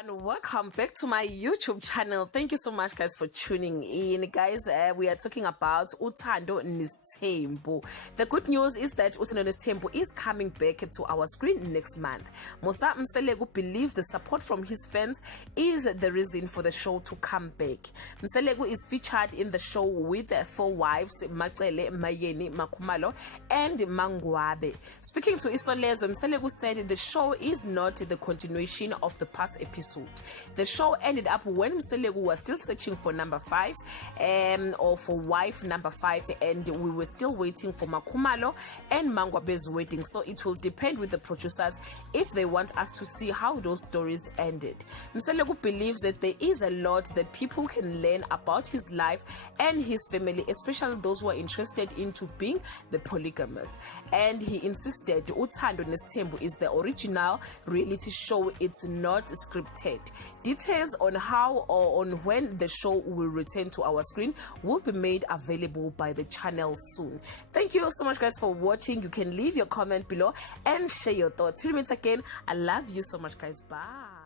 everyone, welcome back to my YouTube channel. Thank you so much guys for tuning in. Guys, we are talking about Uthando Nesthembu. The good news is that Uthando Nesthembu is coming back to our screen next month. Musa Mseleku believes the support from his fans is the reason for the show to come back. Mseleku is featured in the show with 4 wives, Macele, Mayeni, Makumalo and Mangwabe. Speaking to Isolezo, Mseleku said the show is not the continuation of the past episode. The show ended up when Mseleku was still searching for number 5 or for wife number 5, and we were still waiting for Makumalo and Mangwabe's wedding. So it will depend with the producers if they want us to see how those stories ended. Mseleku believes that there is a lot that people can learn about his life and his family, especially those who are interested into being the polygamous. And he insisted Uthando Nesthembu is the original reality show. It's not scripted. Details on how or on when the show will return to our screen will be made available by the channel soon. Thank you so much guys for watching. You can leave your comment below and share your thoughts. Till we meet again, I love you so much guys. Bye.